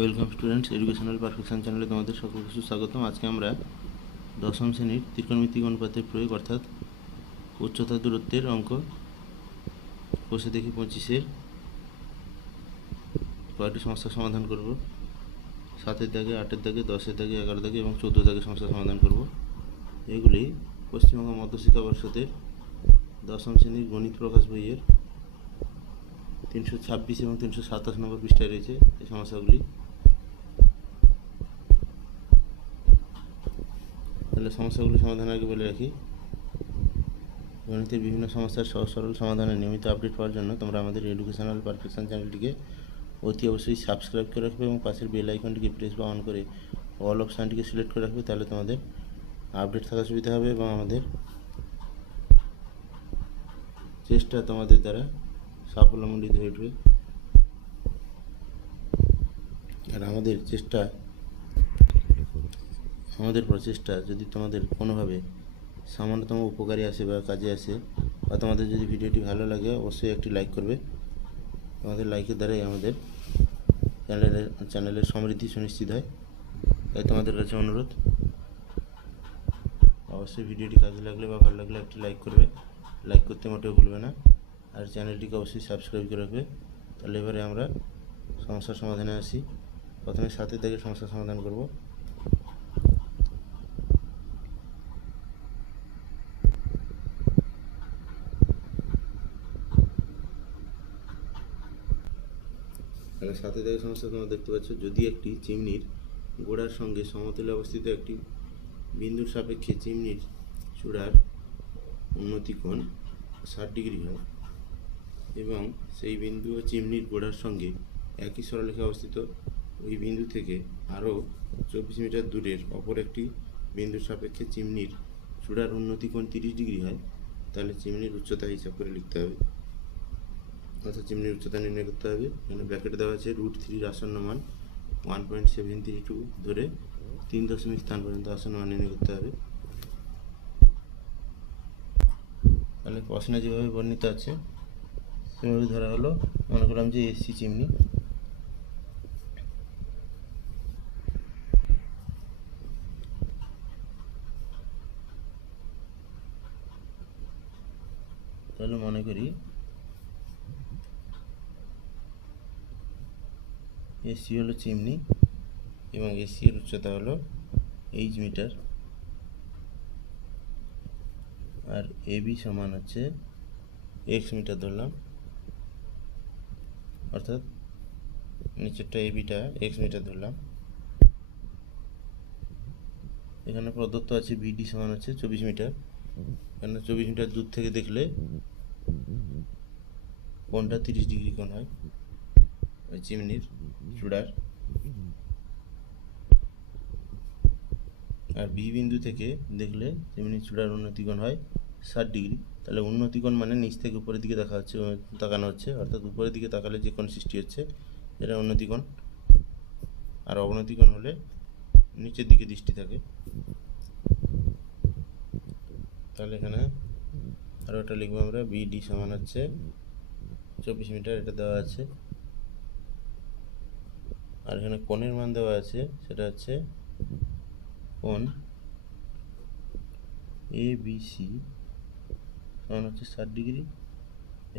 Welcome students, educational perfection চ্যানেলে তোমাদের সকলকে সুস্বাগতম। আজকে আমরা দশম শ্রেণীর ত্রিকোণমিতিক অনুপাতের প্রয়োগ অর্থাৎ উচ্চতা দূরত্বের অঙ্ক বসে দেখি 25-এর কয়েকটি সমস্যার সমাধান করব। 7-এর দাগে, 8-এর দাগে, 10-এর দাগে, 11 দাগে এবং 14 দাগে সমস্যার সমাধান করব। এগুলি পশ্চিমবঙ্গ মধ্যশিক্ষা পর্ষদের দশম শ্রেণীর গণিত প্রকাশ বইয়ের 326 এবং 327 নম্বর পৃষ্ঠায় রয়েছে এই সমস্যাগুলি। তাহলে সমস্যাগুলি সমাধানের আগে বলে রাখি, গণিতের বিভিন্ন সমস্যার সহজ সরল সমাধানের নিয়মিত আপডেট পাওয়ার জন্য তোমরা আমাদের এডুকেশনাল পারফেকশন চ্যানেলটিকে অতি অবশ্যই সাবস্ক্রাইব করে রাখবে এবং পাশের বেল আইকনটিকে প্রেস বা অন করে অল অপশানটিকে সিলেক্ট করে রাখবে। তাহলে তোমাদের আপডেট থাকা সুবিধা হবে এবং আমাদের চেষ্টা তোমাদের দ্বারা সাফল্যমণ্ডিত হয়ে উঠবে। আর আমাদের প্রচেষ্টা যদি তোমাদের কোনোভাবে সামান্যতম উপকারী আসে বা কাজে আসে, বা তোমাদের যদি ভিডিওটি ভালো লাগে অবশ্যই একটি লাইক করবে। তোমাদের লাইকের দ্বারাই আমাদের চ্যানেলের সমৃদ্ধি সুনিশ্চিত হয়। তাই তোমাদের কাছে অনুরোধ, অবশ্যই ভিডিওটি কাজে লাগলে বা ভালো লাগলে একটি লাইক করবে, লাইক করতে মোটেও ভুলবে না। আর চ্যানেলটিকে অবশ্যই সাবস্ক্রাইব করে রাখবে। তাহলে এবারে আমরা সমস্যার সমাধানে আসি। প্রথমে 7-এর দাগে সমস্যার সমাধান করব। তাহলে 7-এর দাগের সমস্যা তোমরা দেখতে পাচ্ছ, যদি একটি চিমনির গোড়ার সঙ্গে সমতলে অবস্থিত একটি বিন্দুর সাপেক্ষে চিমনির চূড়ার উন্নতি কোণ 60 ডিগ্রি হয় এবং সেই বিন্দু ও চিমনির গোড়ার সঙ্গে একই সরলরেখা অবস্থিত ওই বিন্দু থেকে আরও 24 মিটার দূরের অপর একটি বিন্দুর সাপেক্ষে চিমনির চূড়ার উন্নতি কোণ 30 ডিগ্রি হয়, তাহলে চিমনির উচ্চতা হিসাব করে লিখতে হবে। অর্থাৎ চিমনির উচ্চতা নির্ণয় করতে হবে। এখানে ব্র্যাকেটে দেওয়া আছে √3 আসন্ন মান 1.732 ধরে 3 দশমিক স্থান পর্যন্ত আসন্ন মান নির্ণয় করতে হবে। তাহলে প্রশ্নে যেভাবে বর্ণিত আছে সেভাবে ধরা হলো, মনে করলাম যে এসি চিমনি। তাহলে মনে করি এসি হলো চিমনি এবং এসি এর উচ্চতা হলো h মিটার, আর এবি সমান হচ্ছে x মিটার ধরলাম। অর্থাৎ নিচেরটা এবিটা x মিটার ধরলাম। এখানে প্রদত্ত আছে বিডি সমান হচ্ছে 24 মিটার। এখানে 24 মিটার দূর থেকে দেখলে কোণটা 30 ডিগ্রি কোণ হয় ওই চিমনির চূড়ার। আর বি বিন্দু থেকে দেখলে চিমনির চূড়ার উন্নতি কোণ হয় 60 ডিগ্রি। তাহলে উন্নতি কোণ মানে নিচ থেকে উপরের দিকে তাকানো হচ্ছে, অর্থাৎ উপরের দিকে তাকালে যে কোণ সৃষ্টি হচ্ছে এটা উন্নতি কোণ, আর অবনতি কোণ হলে নিচের দিকে দৃষ্টি থাকে। তাহলে এখানে আরও একটা লিখবো আমরা, বিডি সমান হচ্ছে 24 মিটার, এটা দেওয়া আছে। আর এখানে কোণের মান দেওয়া আছে, সেটা হচ্ছে কোণ এ বি সি সমান হচ্ছে 60 ডিগ্রি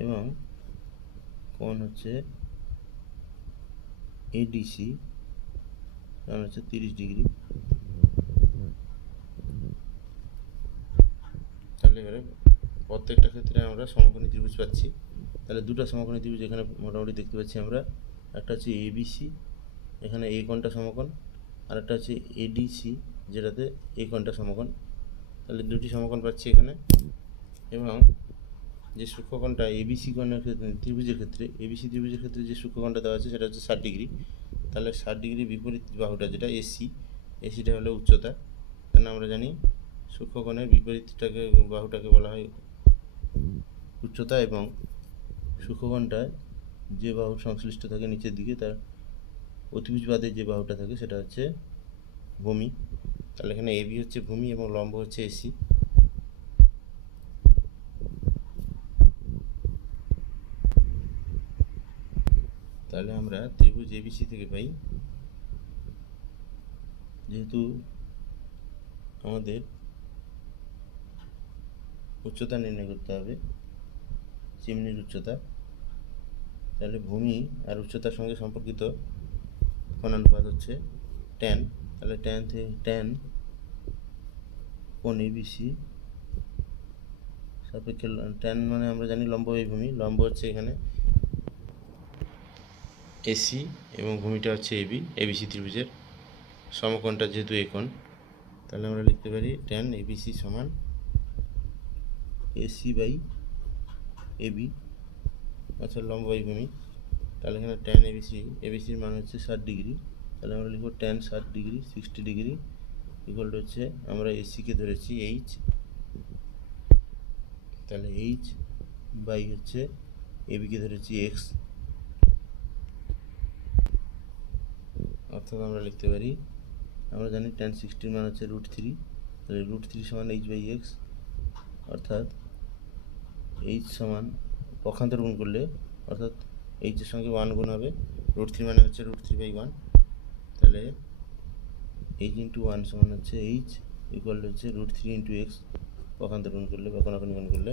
এবং কোণ হচ্ছে এডিসি সমান হচ্ছে 30 ডিগ্রি। তাহলে এবারে প্রত্যেকটা ক্ষেত্রে আমরা সমকোণী ত্রিভুজ পাচ্ছি। তাহলে দুটো সমকোণী ত্রিভুজ এখানে মোটামুটি দেখতে পাচ্ছি আমরা। একটা হচ্ছে এবিসি, এখানে এই কোণটা সমকোণ, আর একটা হচ্ছে এডিসি যেটাতে এই কোণটা সমকোণ। তাহলে দুটি সমকোণ পাচ্ছি এখানে। এবং যে সূক্ষ্মকোণটা এবিসি কোণের ক্ষেত্রে ত্রিভুজের ক্ষেত্রে যে সূক্ষ্মকোণটা দেওয়া আছে সেটা হচ্ছে 60 ডিগ্রি। তাহলে 60 ডিগ্রি বিপরীত বাহুটা যেটা এসিটা হলো উচ্চতা। কেন আমরা জানি সূক্ষ্মকোণের বিপরীতটাকে বাহুটাকে বলা হয় উচ্চতা, এবং সূক্ষ্মকোণটা যে বাহু সংশ্লিষ্ট থাকে নিচের দিকে তার অতিভুজ বাদে যে বাহুটা থাকে সেটা হচ্ছে ভূমি। তাহলে এখানে এবি হচ্ছে ভূমি এবং লম্ব হচ্ছে এসি। তাহলে আমরা ত্রিভুজ এবিসি থেকে পাই যেহেতু আমাদের উচ্চতা নির্ণয় করতে হবে, চিমনির উচ্চতা, তাহলে ভূমি আর উচ্চতার সঙ্গে সম্পর্কিত কোণানুপাত হচ্ছে ট্যান। তাহলে ট্যান কোণ এবিসি সাপেক্ষে ট্যান মানে আমরা জানি লম্ব এই ভূমি, লম্ব হচ্ছে এখানে এসি এবং ভূমিটা হচ্ছে এবিসি ত্রিভুজের সমকোণটা যেহেতু এই কোণ, তাহলে আমরা লিখতে পারি ট্যান এবিসি সমান এসি বাই এবি, অর্থাৎ লম্ব বাই ভূমি। তাহলে এখানে ট্যান এবিসির মান হচ্ছে 60 ডিগ্রি, তাহলে আমরা লিখব tan 60 degree 60 degree equal to হচ্ছে আমরা এসিকে ধরেছি এইচ, তাহলে এইচ বাই হচ্ছে এবিকে ধরেছি এক্স, অর্থাৎ আমরা লিখতে পারি, আমরা জানি ট্যান 60 মান হচ্ছে √3, তাহলে √3 সমান এইচ বাই এক্স, অর্থাৎ এইচ সমান পক্ষান্তর গুণ করলে অর্থাৎ এইচের সঙ্গে 1 গুণ হবে, √3 মানে হচ্ছে √3/1, তাহলে এইচ ইন্টু 1 সমান হচ্ছে এইচ ইকুয়াল হচ্ছে √3 ইন্টু এক্স, পক্ষান্তর গুণ করলে বা কোণাকুণি গুণ করলে,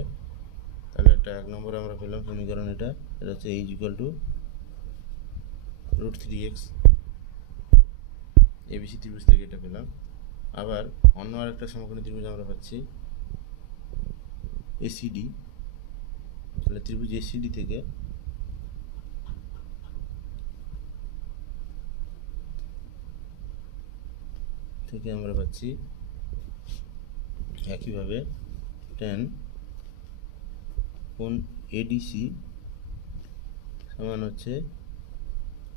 তাহলে একটা 1 নম্বরে আমরা পেলাম সমীকরণ, এটা হচ্ছে H equal to √3x, ABC ত্রিভুজ থেকে এটা পেলাম। আবার অন্য আরেকটা সমকোণী ত্রিভুজ আমরা পাচ্ছি এসিডি, তাহলে ত্রিভুজ এসিডি থেকে আমরা পাচ্ছি একইভাবে ট্যান কোণ এডিসি সমান হচ্ছে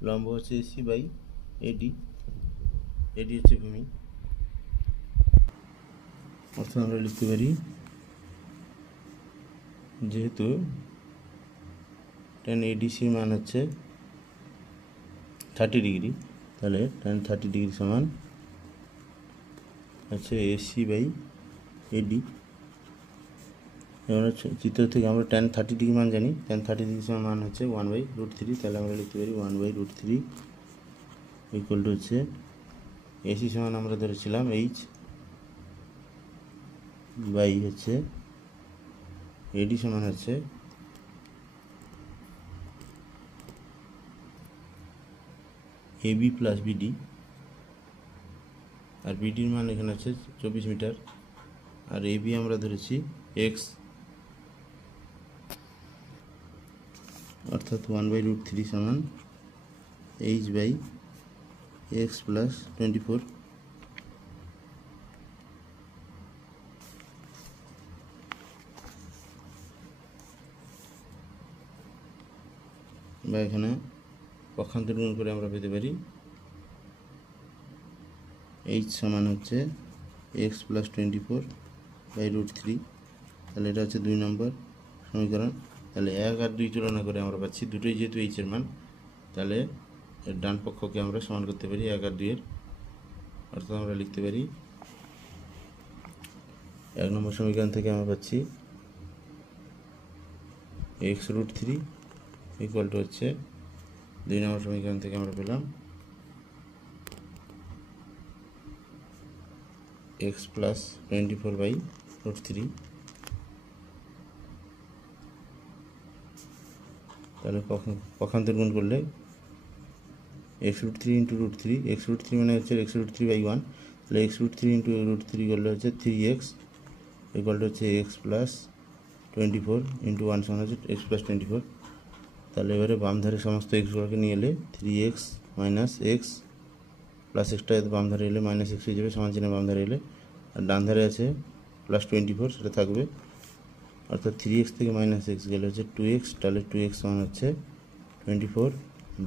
লম্ব হচ্ছে এসি বাই এডি, এডি হচ্ছে ভূমি, অর্থাৎ আমরা লিখতে পারি যেহেতু ট্যান এডিসির মান হচ্ছে 30 ডিগ্রি, তাহলে ট্যান 30 ডিগ্রি সমান হচ্ছে এসি বাই এডি। এবার চিত্র থেকে আমরা ট্যান 30 ডিগ্রি মান জানি, ট্যান 30 ডিগ্রি সমান মান হচ্ছে 1/√3, তাহলে আমরা লিখতে পারি 1/√3 ইকুয়াল টু হচ্ছে এসি সমান আমরা ধরেছিলাম এইচ বাই হচ্ছে এডি সমান হচ্ছে এবি প্লাস বিডি, আর বিডির মান এখানে হচ্ছে 24 মিটার, আর এবি আমরা ধরেছি এক্স, অর্থাৎ 1/√3 সমান এইচ বাই এক্স প্লাস 24। বা এখানে পক্ষান্তর গুণ করে আমরা পেতে পারি এইচ সমান হচ্ছে এক্স প্লাস 24/√3, তাহলে এটা হচ্ছে 2 নম্বর সমীকরণ। তাহলে 1 আর 2 তুলনা করে আমরা পাচ্ছি দুটোই যেহেতু এইচের মান, তাহলে এর ডান পক্ষকে আমরা সমান করতে পারি 1 আর 2 এর, অর্থাৎ আমরা লিখতে পারি 1 নম্বর সমীকরণ থেকে আমরা পাচ্ছি x√3 ইকুয়াল টু হচ্ছে 2 নম্বর সমীকরণ থেকে আমরা পেলাম x প্লাস 24/√3, তাহলে পক্ষান্তর গুণ করলে x√3 ইন্টু √3, x√3 মানে হচ্ছে x√3/1, তাহলে x√3 ইন্টু √3 করলে হচ্ছে 3x ইকুয়াল টু হচ্ছে x প্লাস 24 ইন্টু 1 সমান হচ্ছে x প্লাস 24। তাহলে এবারে বাম ধারে সমস্ত এক্সগুলোকে নিয়ে এলে 3x minus x plus extra বাম ধারে এলে মাইনাস এক্স হয়ে যাবে, সমান চিহ্ন বাম ধারে এলে, আর ডান ধারে আছে প্লাস 24 সেটা থাকবে, অর্থাৎ 3x থেকে মাইনাস এক্স গেলে হচ্ছে 2x, তাহলে 2x সমান হচ্ছে 24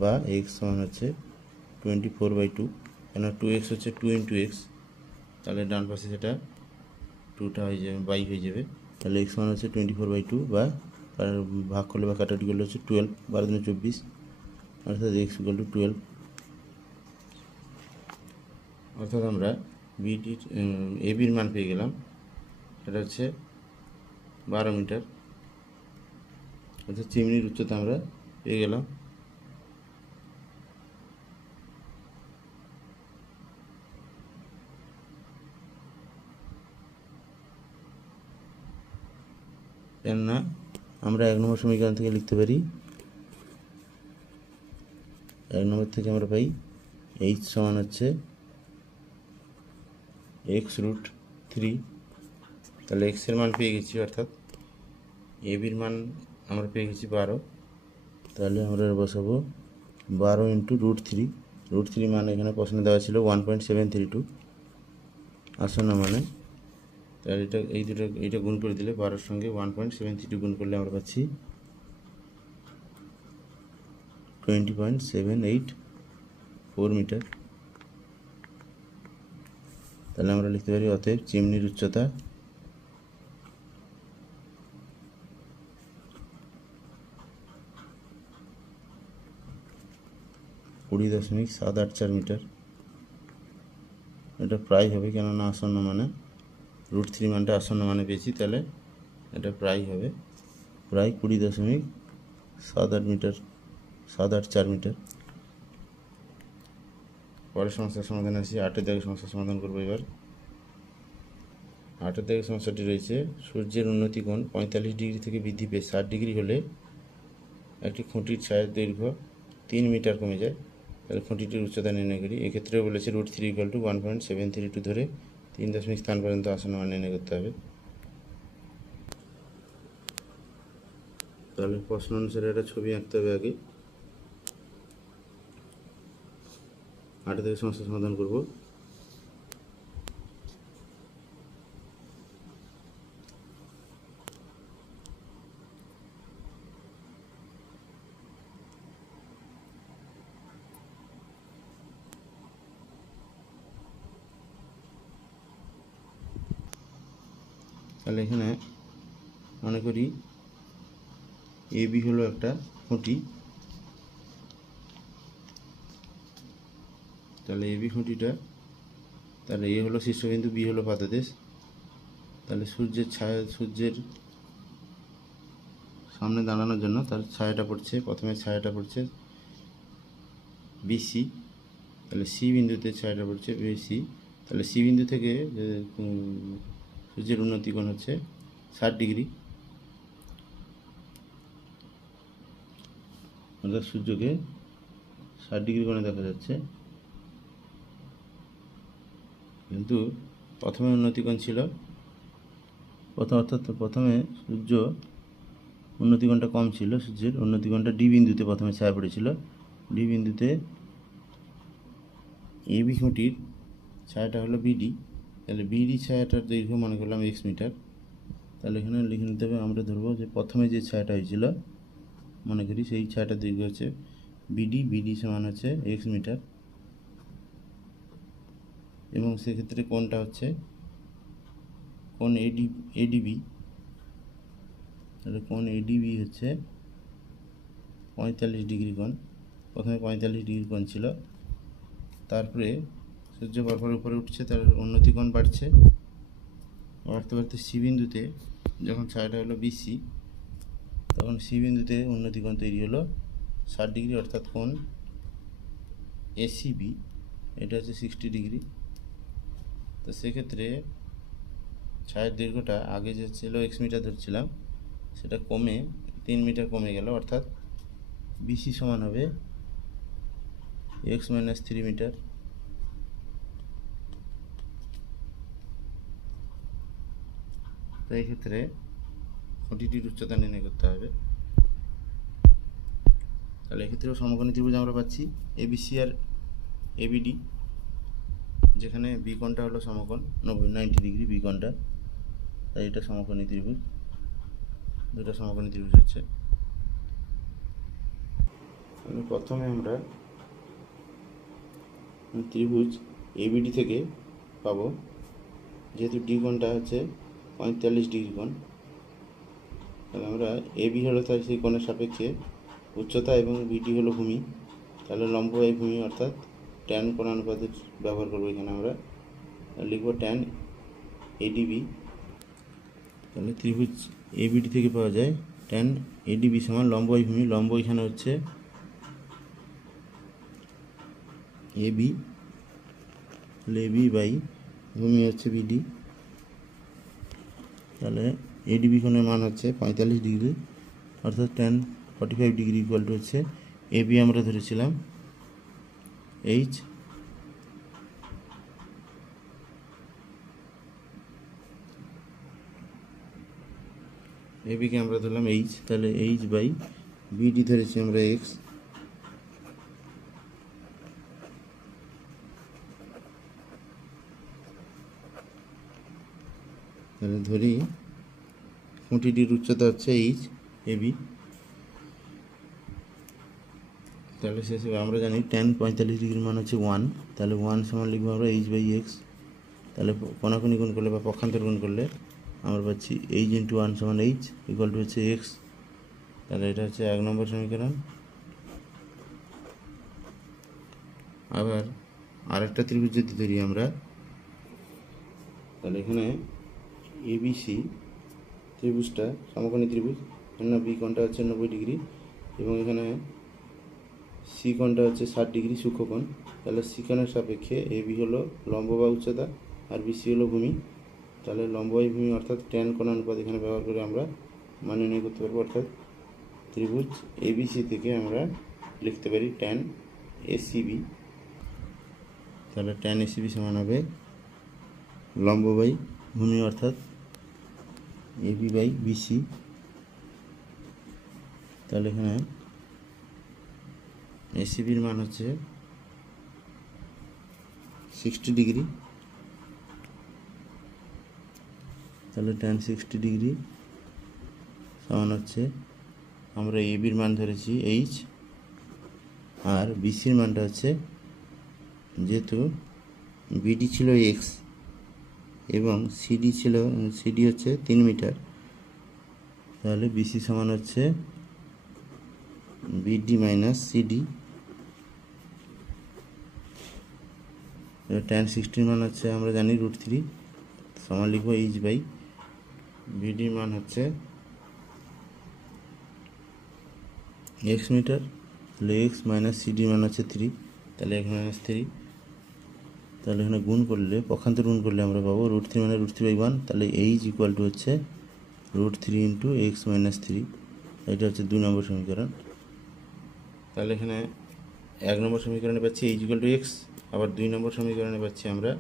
বা x সমান হচ্ছে 24/2, কেন 2x হচ্ছে 2 ইন্টু এক্স, তাহলে ডান পাশে সেটা 2টা হয়ে যাবে বাই হয়ে যাবে, তাহলে x সমান হচ্ছে 24/2 বা ভাগ করলে বা কাটাটি করলে হচ্ছে 12, 12 × 24, অর্থাৎ x ইকুয়াল টু 12, অর্থাৎ আমরা এবির মান পেয়ে গেলাম, এটা হচ্ছে 12 মিটার, অর্থাৎ চিমনির উচ্চতা আমরা পেয়ে গেলাম। কেননা আমরা 1 নম্বর সমীকরণ থেকে লিখতে পারি, 1 নম্বর থেকে আমরা পাই h সমান হচ্ছে x√3। তাহলে x এর মান পেয়ে গেছি, অর্থাৎ a বির মান আমরা পেয়ে গেছি 12। তাহলে আমরা বসাবো 12 × √3। √3 মান এখানে প্রশ্নে দেওয়া ছিল 1.732 আসন্ন মানে। তাহলে এইটা গুণ করে দিলে 12-র সঙ্গে 1.732 গুণ করলে আমরা পাচ্ছি 20.784 মিটার। তাহলে আমরা লিখতে পারি অতএব চিমনির উচ্চতা 20.784 মিটার। এটা প্রায় হবে, কেননা আসন্ন মানে √3 মানটা আসন্ন মানে পেয়েছি, তাহলে এটা প্রায় হবে, প্রায় 20.78 মিটার, 784 মিটার। পরের সমস্যার সমাধান আসি। 8-এর দাগের সমস্যার সমাধান করবো এবার। 8-এর দাগের সমস্যাটি রয়েছে, সূর্যের উন্নতি কোণ 45 ডিগ্রি থেকে বৃদ্ধি পেয়ে 60 ডিগ্রি হলে একটি খুঁটির ছায়ের দৈর্ঘ্য 3 মিটার কমে যায়। তাহলে খুঁটিটির উচ্চতা নির্ণয় করি। এক্ষেত্রেও বলেছে √3 = 1.732 ধরে 3 দশমিক স্থান পর্যন্ত আসন্ন মান নির্ণয় করতে হবে। তাহলে প্রশ্ন অনুসারে একটা ছবি আঁকতে হবে আগে। 8 থেকে সমস্যার সমাধান করব। তাহলে এখানে মনে করি AB হলো একটা খুঁটি। তাহলে AB খুঁটিটা, তাহলে A হলো শীর্ষবিন্দু, B হলো পাদদেশ। তাহলে সূর্যের সামনে দাঁড়ানোর জন্য তার ছায়াটা পড়ছে, প্রথমে ছায়াটা পড়ছে BC। তাহলে C বিন্দুতে ছায়াটা পড়ছে BC। তাহলে C বিন্দু থেকে সূর্যের উন্নতি কোণ হচ্ছে 60 ডিগ্রি, অর্থাৎ সূর্যকে 60 ডিগ্রি কোণে দেখা যাচ্ছে। কিন্তু প্রথমে উন্নতি কোণ ছিল, প্রথমে সূর্য উন্নতি কোণটা কম ছিল, সূর্যের উন্নতি কোণটা D বিন্দুতে প্রথমে ছায়া পড়েছিল। D বিন্দুতে AB খুঁটির ছায়াটা হলো BD। তাহলে BD ছায়াটার দৈর্ঘ্য মনে করলাম x মিটার। তাহলে এখানে লিখে নিতে হবে, আমরা ধরবো যে প্রথমে যে ছায়াটা হয়েছিল মনে করি সেই ছায়াটার দৈর্ঘ্য হচ্ছে BD সমান হচ্ছে x মিটার, এবং সেক্ষেত্রে কোণটা হচ্ছে কোণ ADB। তাহলে কোণ ADB হচ্ছে 45 ডিগ্রি কোণ। প্রথমে 45 ডিগ্রি কোণ ছিল, তারপরে সূর্য পরপর উপরে উঠছে, তার উন্নতি কোণ বাড়তে বাড়তে C বিন্দুতে যখন ছায়াটা হলো BC, তখন C বিন্দুতে উন্নতি কোণ তৈরি হলো 60 ডিগ্রি, অর্থাৎ কোণ ACB এটা হচ্ছে 60 ডিগ্রি। তো সেক্ষেত্রে ছায়ার দৈর্ঘ্যটা আগে যে ছিল x মিটার ধরছিলাম, সেটা কমে 3 মিটার কমে গেল, অর্থাৎ BC সমান হবে x - 3 মিটার। তো এই ক্ষেত্রে খুঁটিটির উচ্চতা নির্ণয় করতে হবে। তাহলে এক্ষেত্রেও সমকোণী ত্রিভুজ আমরা পাচ্ছি ABC আর ABD, যেখানে B কোণটা হলো সমকোণ 90 ডিগ্রি, B কোণটা, তাই এটা সমকোণী ত্রিভুজ। দুটো সমকোণী ত্রিভুজ হচ্ছে। প্রথমে আমরা ত্রিভুজ ABD থেকে পাবো, যেহেতু D কোণটা হচ্ছে 45 ডিগ্রি কোণ, তাহলে আমরা AB হলো তাই সেই কোণের সাপেক্ষে উচ্চতা এবং BD হলো ভূমি, তাহলে লম্ব বাই ভূমি অর্থাৎ ট্যান কোণানুপাতের ব্যবহার করবো। এখানে আমরা লিখব ট্যান ADB। তাহলে ত্রিভুজ ABD থেকে পাওয়া যায় ট্যান ADB সমান লম্ব বাই ভূমি। লম্ব এখানে হচ্ছে AB, তাহলে AB বাই ভূমি হচ্ছে BD। তাহলে এডিবি কোণের মান হচ্ছে 45 ডিগ্রি, অর্থাৎ tan 45 ডিগ্রি ইকুয়াল টু হচ্ছে এবি আমরা ধরেছিলাম এইচ, এবিকে আমরা ধরলাম এইচ, তাহলে এইচ বাই বিডি ধরেছি আমরা এক্স, তাহলে ধরি খুঁটিটির উচ্চতা হচ্ছে এইচ এবি, তাহলে শেষে আমরা জানি tan 45 ডিগ্রির মান হচ্ছে 1, তাহলে 1 সমান লিখবো আমরা এইচ বাই এক্স, তাহলে কোণাকুণি গুণ করলে বা পক্ষান্তর গুণ করলে আমরা পাচ্ছি এইচ ইন্টু 1 সমান এইচ ইকুয়াল টু হচ্ছে এক্স, তাহলে এটা হচ্ছে 1 নম্বর সমীকরণ। আবার আরেকটা ত্রিভুজ যদি ধরি আমরা, তাহলে এখানে এবিসি ত্রিভুজটা সমকোণী ত্রিভুজ, এখানে বি কোণটা হচ্ছে 90 ডিগ্রি এবং এখানে সি কোণটা হচ্ছে 60 ডিগ্রি সূক্ষ্মকোণ, তাহলে সি কোণের সাপেক্ষে এবি হলো লম্ব বা উচ্চতা আর বিসি হলো ভূমি, তাহলে লম্ব বাই ভূমি অর্থাৎ ট্যান কোণানুপাত এখানে ব্যবহার করে আমরা মান নির্ণয় করতে পারবো, অর্থাৎ ত্রিভুজ এবিসি থেকে আমরা লিখতে পারি ট্যান এসিবি, তাহলে ট্যান এসিবি সমান হবে লম্ব বাই ভূমি অর্থাৎ এবি বাই বিসি, তাহলে এখানে এসিবির মান হচ্ছে 60 ডিগ্রি, তাহলে tan 60 ডিগ্রি সমান হচ্ছে আমরা এবির মান ধরেছি এইচ আর বিসির মানটা হচ্ছে, যেহেতু বিডি ছিল এক্স এবং সিডি হচ্ছে 3 মিটার, তাহলে বিসি সমান হচ্ছে বিডি মাইনাস সিডি, tan 60 মান হচ্ছে আমরা জানি √3 সমান লিখবো এইচ বাই বিডি মান হচ্ছে এক্স মিটার, তাহলে এক্স মাইনাস সিডি মান হচ্ছে 3, তাহলে এক্স মাইনাস 3, তাহলে এখানে গুণ করলে পক্ষান্তর গুণ করলে আমরা পাবো √3 মানে √3/1, তাহলে এইচ ইকুয়াল টু হচ্ছে √3 ইন্টু এক্স মাইনাস 3, এটা হচ্ছে 2 নম্বর সমীকরণ। তাহলে এখানে 1 নম্বর সমীকরণে পাচ্ছি এইচ ইকুয়াল টু এক্স, আবার 2 নম্বর সমীকরণে পাচ্ছি আমরা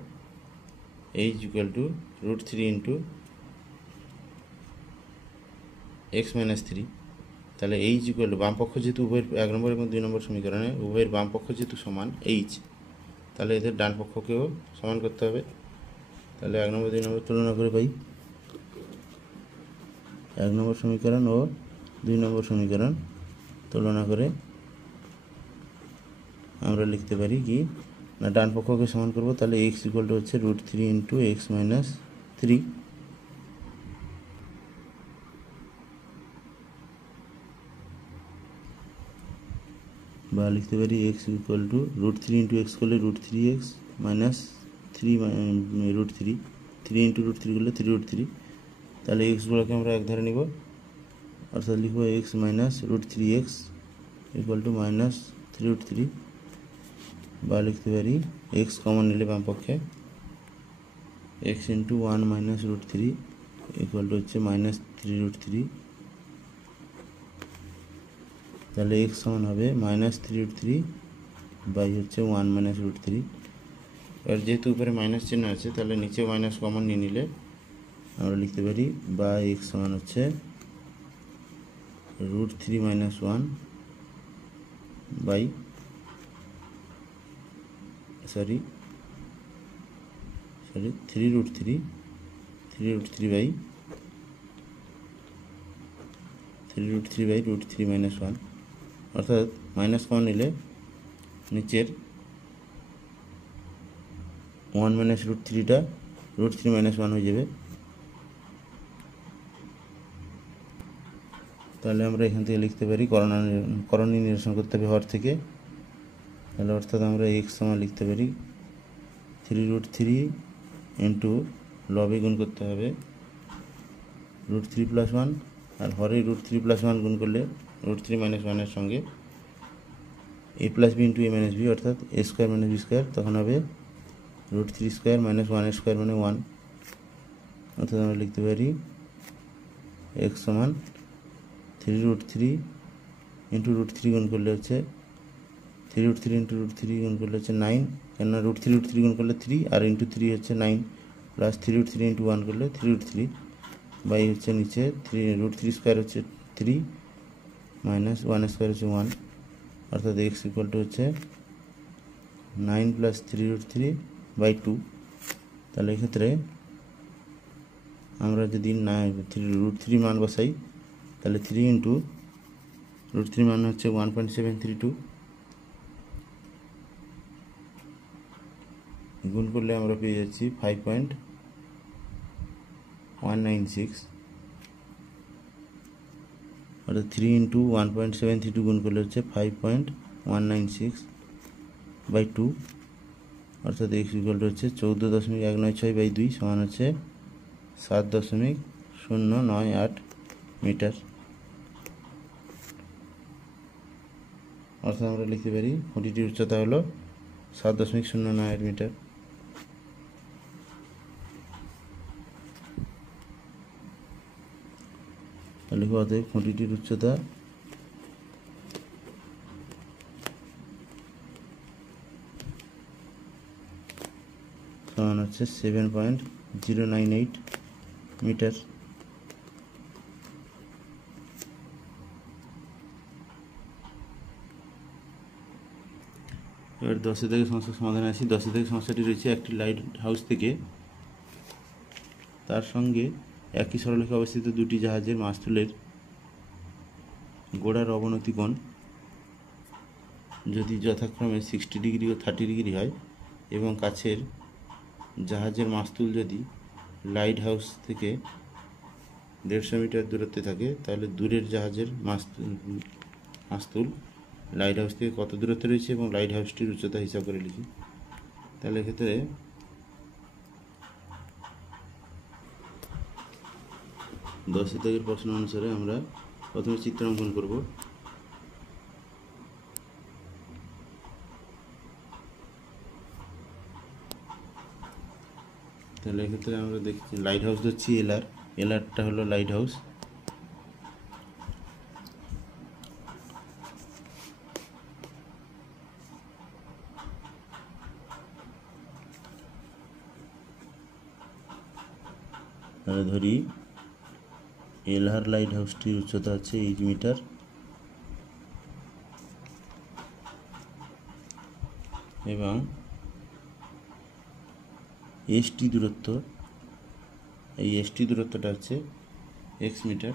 H equal to √3 into x minus 3, তাহলে এইচ ইকুয়াল টু বাম পক্ষ যেহেতু উভয়ের 1 নম্বর এবং 2 নম্বর সমীকরণে উভয়ের বাম পক্ষ যেহেতু সমান এইচ, তাহলে এদের ডান পক্ষকেও সমান করতে হবে, তাহলে 1 নম্বর 2 নম্বর তুলনা করে পাই 1 নম্বর সমীকরণ ও 2 নম্বর সমীকরণ তুলনা করে আমরা লিখতে পারি কি না, ডান পক্ষকে সমান করব, তাহলে এক্স ইকুয়াল টু হচ্ছে √3 ইন্টু এক্স মাইনাস 3, বা লিখতে পারি x equal to √3 into x করলে √3x মাইনাস 3 √3, 3 ইন্টু √3 করলে 3√3, তাহলে এক্সগুলোকে আমরা এক ধারে নিব, অর্থাৎ লিখবো x minus √3x equal to minus 3√3, বা লিখতে পারি এক্স কমন নিলে বাম পক্ষে x into 1 minus √3 equal to হচ্ছে মাইনাস 3√3, তাহলে এক্স সমান হবে মাইনাস 3√3 বাই হচ্ছে 1 মাইনাস √3, এবার যেহেতু উপরে মাইনাস চিহ্ন আছে তাহলে নিচে মাইনাস কমন নিয়ে নিলে আমরা লিখতে পারি বা এক্স সমান হচ্ছে √3 minus 1 by sorry 3√3 by √3 minus 1, অর্থাৎ মাইনাস কমন নিলে নিচের 1 মাইনাস √3টা √3 মাইনাস 1 হয়ে যাবে, তাহলে আমরা এখান থেকে লিখতে পারি করণীয় নিরসন করতে হবে হর থেকে, তাহলে অর্থাৎ আমরা এক্স সমান লিখতে পারি 3√3 ইন্টু লবে গুণ করতে হবে √3 প্লাস 1, আর হরে √3 প্লাস 1 গুণ করলে √3 মাইনাস 1 এর সঙ্গে a plus B into a minus B, অর্থাৎ a square minus B square, তখন হবে √3 স্কোয়ার মাইনাস 1 স্কোয়ার মানে 1, অর্থাৎ আমরা লিখতে পারি x সমান 3√3 ইন্টু √3 গুণ করলে হচ্ছে 3√3 ইন্টু √3 গুণ করলে হচ্ছে 9, কেননা √3 গুণ করলে 3 আর ইন্টু 3 হচ্ছে 9, প্লাস 3√3 ইন্টু 1 করলে 3√3 বাই হচ্ছে নিচে 3√3 স্কোয়ার হচ্ছে 3 মাইনাস 1 স্কোয়ার হচ্ছে 1, অর্থাৎ x ইকুয়াল টু হচ্ছে 9 প্লাস 3√3 বাই 2। তাহলে এক্ষেত্রে আমরা যদি √3 মান বসাই তাহলে 3 ইন্টু √3 মান হচ্ছে 1.732 গুণ করলে আমরা পেয়ে যাচ্ছি 5.196, অর্থাৎ 3 ইন্টু 1.732 গুণ করলে হচ্ছে 5.196 বাই 2, অর্থাৎ x ইকুয়াল টু হচ্ছে 14.196 বাই 2 সমান হচ্ছে 7.098 মিটার। অর্থাৎ আমরা লিখতে পারি খুঁটিটির উচ্চতা হলো 7.098 মিটার। তাহলে অতএব খুঁটিটির উচ্চতা সমান হচ্ছে 7.098 মিটার। এবার 10 থেকে সমস্যার সমাধানে আসি। 10 থেকে সমস্যাটি রয়েছে একটি লাইট হাউস থেকে তার সঙ্গে একই সরলরেখায় অবস্থিত দুটি জাহাজের মাস্তুলের গোড়ার অবনতি কোণ যদি যথাক্রমে 60 ডিগ্রি ও 30 ডিগ্রি হয় এবং কাছের জাহাজের মাস্তুল যদি লাইট হাউস থেকে 150 মিটার দূরত্বে থাকে, তাহলে দূরের জাহাজের মাস্তুল লাইট হাউস থেকে কত দূরত্বে রয়েছে এবং লাইট হাউসটির উচ্চতা হিসাব করে লিখি। তাহলে এক্ষেত্রে 10 দাগের প্রশ্ন অনুসারে আমরা প্রথমে চিত্র অঙ্কন করব। তাহলে এক্ষেত্রে আমরা দেখছি লাইট হাউস ধরছি এলআরটা হলো লাইট হাউস। তাহলে ধরি এলআর লাইট হাউসটির উচ্চতা হচ্ছে 8 মিটার এবং এসটি দূরত্ব, এই এসটি দূরত্বটা হচ্ছে x মিটার।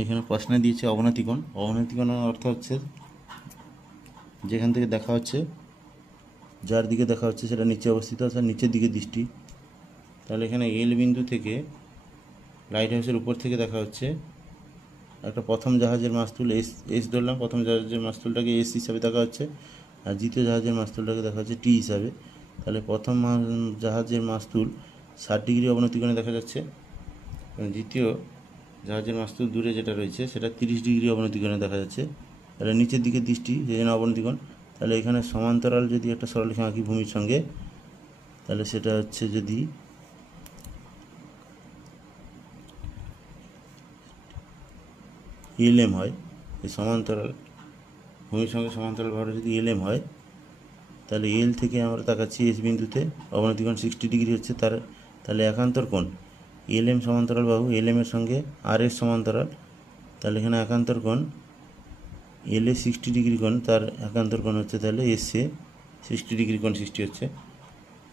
এখানে প্রশ্নে দিয়েছে অবনতি কোণ। অবনতি কোণের অর্থ হচ্ছে যেখান থেকে দেখা হচ্ছে, যার দিকে দেখা হচ্ছে সেটা নিচে অবস্থিত, অর্থাৎ নিচের দিকে দৃষ্টি। তাহলে এখানে এল বিন্দু থেকে লাইট হাউসের উপর থেকে দেখা হচ্ছে একটা প্রথম জাহাজের মাস্তুল এস ধরলাম, প্রথম জাহাজের মাস্তুলটাকে এস হিসাবে দেখা হচ্ছে, আর দ্বিতীয় জাহাজের মাস্তুলটাকে দেখা হচ্ছে টি হিসাবে। তাহলে প্রথম জাহাজের মাস্তুল 60 ডিগ্রি অবনতি কোণে দেখা যাচ্ছে এবং দ্বিতীয় জাহাজের মাস্তুল দূরে যেটা রয়েছে সেটা 30 ডিগ্রি অবনতি কোণে দেখা যাচ্ছে। তাহলে নিচের দিকে দৃষ্টি, সেই জন্য অবনতি কোণ। তাহলে এখানে সমান্তরাল যদি একটা সরলরেখা আঁকি ভূমির সঙ্গে, তাহলে সেটা হচ্ছে যদি এলএম হয়, এই সমান্তরাল ভূমির সঙ্গে সমান্তরাল ভাবে যদি এলএম হয়, তাহলে এল থেকে আমরা তাকাচ্ছি এস বিন্দুতে, অবনতি কোণ 60 ডিগ্রি হচ্ছে তাহলে একান্তর কোণ এলএম সমান্তরাল বাহু এলএম এর সঙ্গে আর এস সমান্তরাল। তাহলে এখানে একান্তর কোণ এল এ 60 ডিগ্রি কোণ, তার একান্তর কোণ হচ্ছে তাহলে এস এ 60 ডিগ্রি কোণ সৃষ্টি হচ্ছে।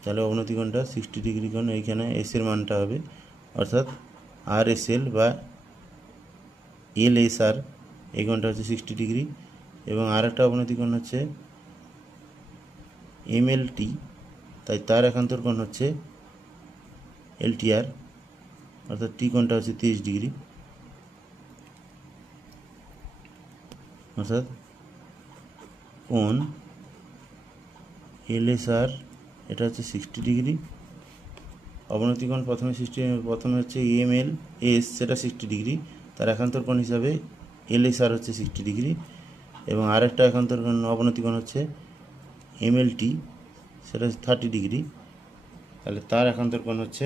তাহলে অবনতি কোণটা 60 ডিগ্রি কোণ, এইখানে এস এর মানটা হবে, অর্থাৎ আর এস এল বা এল এস আর, এই কোণটা হচ্ছে 60 ডিগ্রি। এবং আর একটা অবনতি কোণ হচ্ছে এম এল টি, তাই তার একান্তর কোণ হচ্ছে এল টি আর, অর্থাৎ টি কোণটা হচ্ছে 30 ডিগ্রি। অর্থাৎ কোণ এল এস আর এটা হচ্ছে 60 ডিগ্রি, অবনতি কোণ প্রথমে হচ্ছে এম এল এস, সেটা 60 ডিগ্রি, তার একান্তর কোণ হিসাবে এল এস আর হচ্ছে 60 ডিগ্রি। এবং আরেকটা একান্তর কোণ অবনতি কোণ হচ্ছে এম এল টি, সেটা 30 ডিগ্রি, তাহলে তার একান্তর কোণ হচ্ছে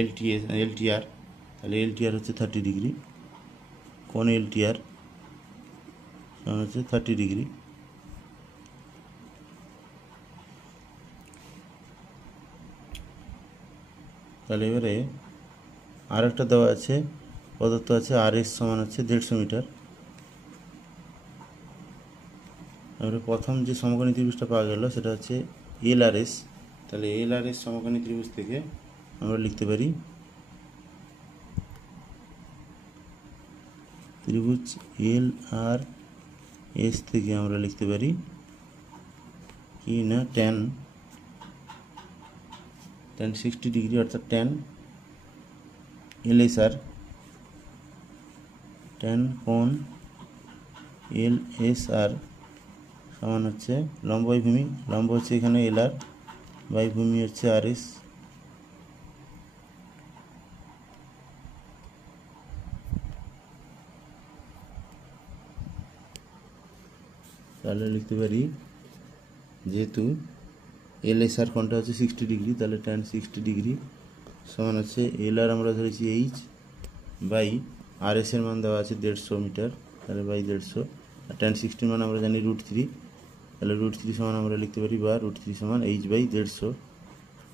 এলটিআর। তাহলে এলটিআর হচ্ছে 30 ডিগ্রি, কোণ এলটিআর সমান হচ্ছে 30 ডিগ্রি। তাহলে এবারে আর একটা দেওয়া আছে, প্রদত্ত আছে আরএস সমান হচ্ছে 150 মিটার। এবারে প্রথম যে সমকোণী ত্রিভুজটা পাওয়া গেল সেটা হচ্ছে এলআরএস। তাহলে এলআরএস সমকোণী ত্রিভুজ থেকে আমরা লিখতে পারি ত্রিভুজ এলআরএস থেকে আমরা লিখতে পারি কি না, tan 60 ডিগ্রি অর্থাৎ tan এলএসআর, tan কোণ এলএসআর সমান হচ্ছে লম্ব বাই ভূমি, লম্ব হচ্ছে এখানে এলআর বাই ভূমি হচ্ছে আরএস। তাহলে লিখতে পারি যেহেতু এলএসআর কোণটা হচ্ছে 60 ডিগ্রি, তাহলে tan 60 ডিগ্রি সমান হচ্ছে এলআর আমরা ধরেছি এইচ বাই আরএস এর মান দেওয়া আছে 150 মিটার, তাহলে বাই 150, আর tan 60 মান আমরা জানি √3, তাহলে √3 সমান আমরা লিখতে পারি বা √3 সমান এইচ বাই 150।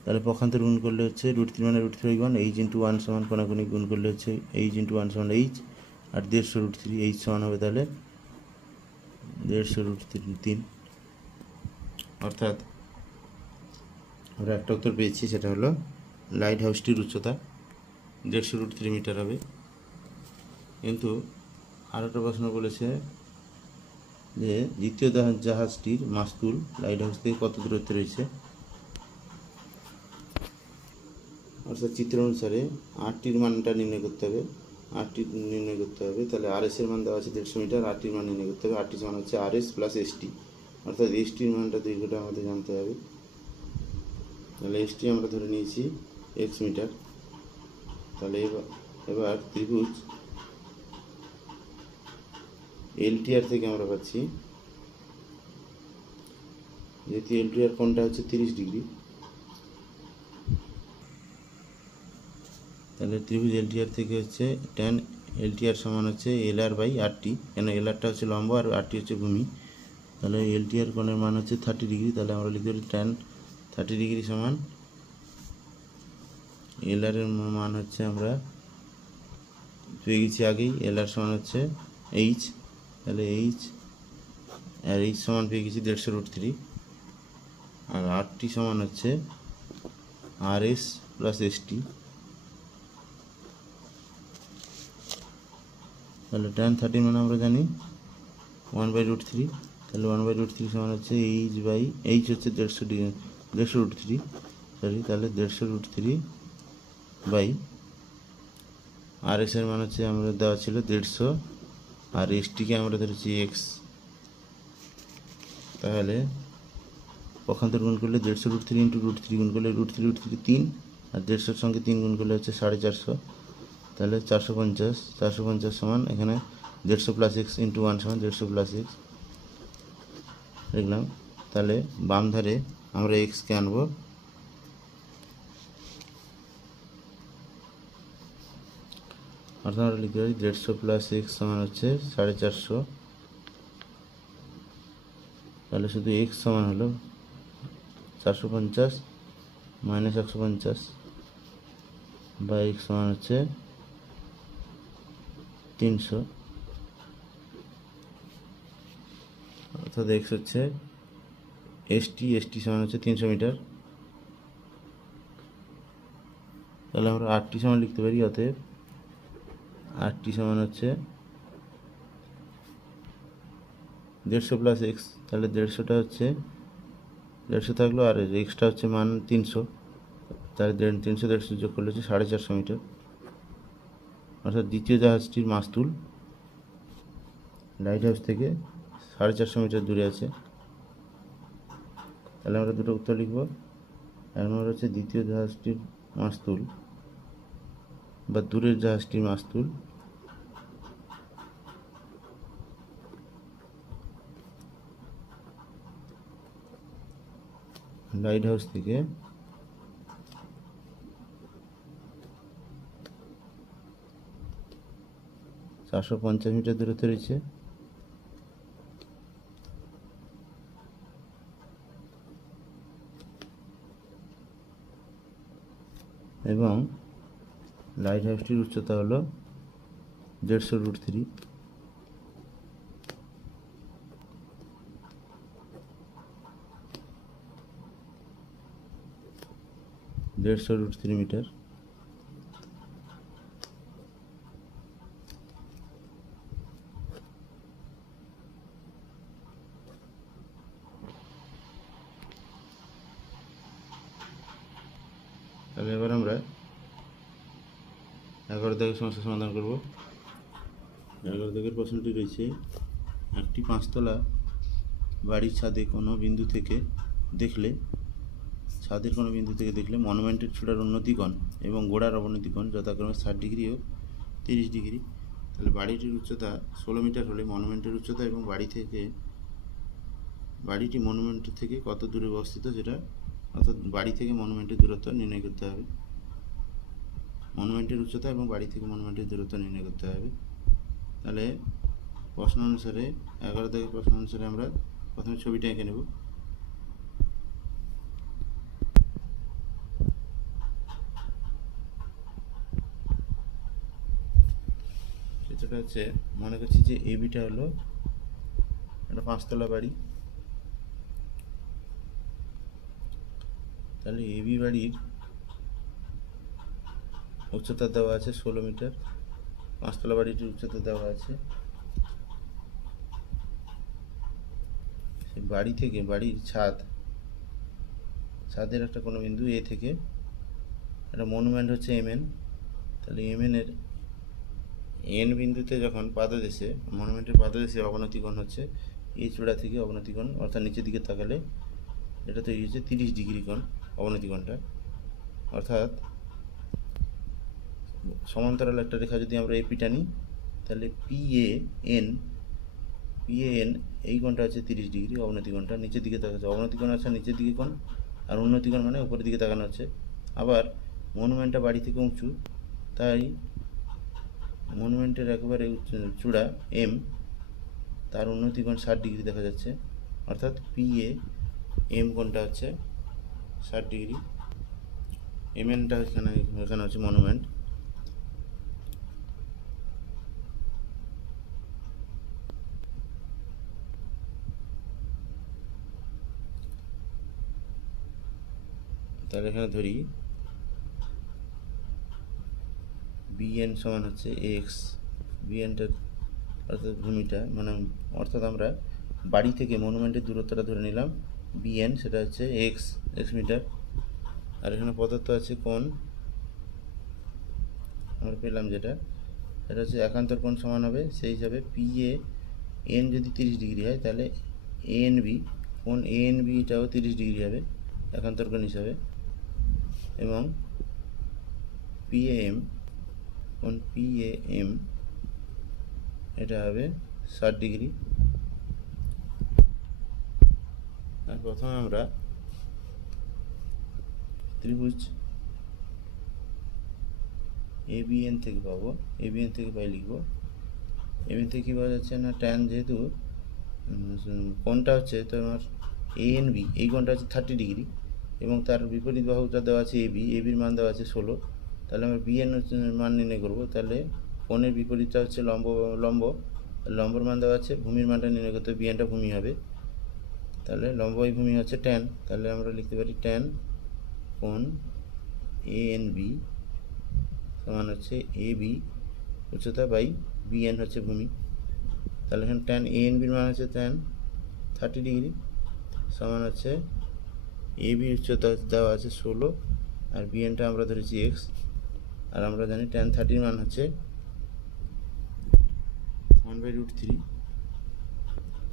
তাহলে পক্ষান্তর গুণ করলে হচ্ছে √3 মানে √3/1, এইচ ইন্টু 1 সমান কোণাকুণি গুণ করলে হচ্ছে এইচ ইন্টু 1 সমান এইচ, আর 150 √3, এইচ সমান হবে তাহলে 150 √3। অর্থাৎ আমরা একটা উত্তর পেয়েছি, সেটা হলো লাইট হাউসটির উচ্চতা 150 √3 মিটার হবে। কিন্তু আরও একটা প্রশ্ন বলেছে যে দ্বিতীয় জাহাজটির মাস্তুল লাইট হাউস থেকে কত দূরত্বে রয়েছে। অর্থাৎ চিত্র অনুসারে আরটির মানটা নির্ণয় করতে হবে, তাহলে আরএস এর মান দেওয়া আছে 150 মিটার, আরটির মান নির্ণয় করতে হবে। আরটি সমান হচ্ছে আরএস প্লাস এসটি, অর্থাৎ এসটির মানটা দৈর্ঘ্যটা আমাদের জানতে হবে। তাহলে এসটি আমরা ধরে নিয়েছি এক্স মিটার। তাহলে এবার ত্রিভুজ এলটিআর থেকে আমরা পাচ্ছি, যেহেতু এলটিআর কোণটা হচ্ছে 30 ডিগ্রি, তাহলে ত্রিভুজ এলটিআর থেকে হচ্ছে tan এলটিআর সমান হচ্ছে এলআর বাই আরটি, কেন এলআরটা হচ্ছে লম্ব আর আরটি হচ্ছে ভূমি। তাহলে এলটিআর কোণের মান হচ্ছে 30 ডিগ্রি, তাহলে আমরা লিখতে পারি tan 30 ডিগ্রি সমান এলআর এর মান হচ্ছে আমরা পেয়ে গেছি আগেই, এলআর সমান হচ্ছে এইচ, তাহলে এইচ আর এইচ সমান পেয়ে গেছি 150 √3, আর আরটি সমান হচ্ছে আরএস প্লাস এসটি। তাহলে tan 30 মানে আমরা জানি 1/√3, তাহলে 1/√3 সমান হচ্ছে এইচ বাই এইচ হচ্ছে 150 √3, সরি, তাহলে 150 √3 বাই আরএস এর মান হচ্ছে আমরা দেওয়া ছিল 150, আর এসটিকে আমরা ধরেছি এক্স। তাহলে পক্ষান্তর গুণ করলে 150 √3 ইন্টু √3 গুণ করলে √3 3, আর 150-র সঙ্গে 3 গুণ করলে হচ্ছে 450, তাহলে 450 সমান এখানে 150 প্লাস এক্স ইন্টু 1 সমান 150 প্লাস এক্স লিখলাম। তাহলে বাম ধারে আমরা এক্সকে আনবো, অর্থাৎ আমরা লিখতে পারি 150 প্লাস এক্স সমান হচ্ছে 450, তাহলে শুধু এক্স সমান হলো 450 মাইনাস 150 বা এক্স সমান হচ্ছে 300, অর্থাৎ এক্স হচ্ছে এসটি সমান হচ্ছে 300 মিটার। তাহলে আমরা আরটি সমান লিখতে পারি, অতএব আরটি সমান হচ্ছে 150 প্লাস এক্স, তাহলে 150টা হচ্ছে 150 থাকলো, আর এক্সটা হচ্ছে মান 300, তাহলে 300 যোগ করলে হচ্ছে 450 মিটার। অর্থাৎ দ্বিতীয় জাহাজটির মাস্তুল লাইট হাউস থেকে 450 মিটার দূরে আছে। তাহলে আমরা দুটো উত্তর লিখব। এক নম্বর হচ্ছে দ্বিতীয় জাহাজটির মাস্তুল বা দূরের জাহাজটির মাস্তুল লাইট হাউস থেকে 450 মিটার দূরত্বে রয়েছে। এবং লাইট হাউসটির উচ্চতা হলো 150√3। মিটার। তাহলে এবার আমরা 11 দাগের সমস্যা সমাধান করব। 11 দাগের প্রশ্নটি রয়েছে, একটি 5তলা বাড়ির ছাদে কোনো বিন্দু থেকে দেখলে মনুমেন্টের চূড়ার উন্নতি কোণ এবং গোড়ার অবনতি কোণ যথাক্রমে 60 ডিগ্রি ও 30 ডিগ্রি। তাহলে বাড়িটির উচ্চতা 16 মিটার হলে মনুমেন্টের উচ্চতা এবং বাড়িটি মনুমেন্টের থেকে কত দূরে অবস্থিত, যেটা অর্থাৎ বাড়ি থেকে মনুমেন্টের দূরত্ব নির্ণয় করতে হবে। মনুমেন্টের উচ্চতা এবং বাড়ি থেকে মনুমেন্টের দূরত্ব নির্ণয় করতে হবে। তাহলে প্রশ্ন অনুসারে 11 দাগের প্রশ্ন অনুসারে আমরা প্রথমে ছবিটা এঁকে নেব। চিত্রটা হচ্ছে, মনে করছি যে এবিটা হলো একটা 5তলা বাড়ি। তাহলে এবি বাড়ির উচ্চতা দেওয়া আছে 16 মিটার। 5তলা বাড়িটির উচ্চতা দেওয়া আছে। বাড়ি থেকে বাড়ির ছাদের একটা কোনো বিন্দু এ থেকে একটা মনুমেন্ট হচ্ছে এমএন। তাহলে এমএনের এন বিন্দুতে যখন পাদদেশে মনুমেন্টের পাদদেশে অবনতি কোণ হচ্ছে এই চূড়া থেকে অবনতি কোণ, অর্থাৎ নিচের দিকে তাকালে এটা তৈরি হচ্ছে 30 ডিগ্রি কোণ অবনতি কোণটা। অর্থাৎ সমান্তরাল একটা রেখা যদি আমরা এপিটা নিই, তাহলে পিএএন এই কোণটা হচ্ছে 30 ডিগ্রি অবনতি কোণটা, নিচের দিকে তাকাচ্ছে। অবনতি কোণ আছে নিচের দিকে কোণ, আর উন্নতি কোণ মানে উপরের দিকে তাকানো হচ্ছে। আবার মনুমেন্টটা বাড়ি থেকে উঁচু, তাই মনুমেন্টের একেবারে চূড়া এম, তার উন্নতি কোণ 60 ডিগ্রি দেখা যাচ্ছে। অর্থাৎ পিএএম কোণটা হচ্ছে 60 ডিগ্রি। এমএনটা এখানে হচ্ছে মনুমেন্ট। তাহলে এখানে ধরি বিএন সমান হচ্ছে এক্স। বিএনটা অর্থাৎ ভূমিটা অর্থাৎ আমরা বাড়ি থেকে মনুমেন্টের দূরত্বটা ধরে নিলাম বিএন, সেটা হচ্ছে এক্স মিটার। আর এখানে প্রদত্ত আছে কোণ আমরা পেলাম যেটা হচ্ছে একান্তর কোণ সমান হবে সেই হিসাবে পিএএন যদি 30 ডিগ্রি হয়, তাহলে এএনবি কোণ এএনবিটাও 30 ডিগ্রি হবে একান্তর কোণ হিসাবে। এবং পিএএম কোণ পিএএম এটা হবে 60 ডিগ্রি। আর প্রথমে আমরা ত্রিভুজ এবিএন থেকে পাবো, এবিএন থেকে লিখবো। এবিএন থেকে কী পাওয়া যাচ্ছে না, ট্যান, যেহেতু কোণটা হচ্ছে তোমার এএনবি, এই কোণটা হচ্ছে 30 ডিগ্রি এবং তার বিপরীত বাহুটা দেওয়া আছে এবির মান দেওয়া আছে 16। তাহলে আমরা বিএন মান নির্ণয় করবো। তাহলে কোণের বিপরীতটা হচ্ছে লম্বর মান দেওয়া আছে, ভূমির মানটা নির্ণয় করতে বিএনটা ভূমি হবে। তাহলে লম্ব বাই ভূমি হচ্ছে ট্যান। তাহলে আমরা লিখতে পারি ট্যান কোণ এএনবি সমান হচ্ছে এবি উচ্চতা বাই বিএন হচ্ছে ভূমি। তাহলে এখানে ট্যান এএনবির মান হচ্ছে ট্যান 30 ডিগ্রি সমান হচ্ছে এবি উচ্চতা দেওয়া আছে 16 আর বিএনটা আমরা ধরেছি এক্স। আর আমরা জানি ট্যান 30 মান হচ্ছে 1/√3।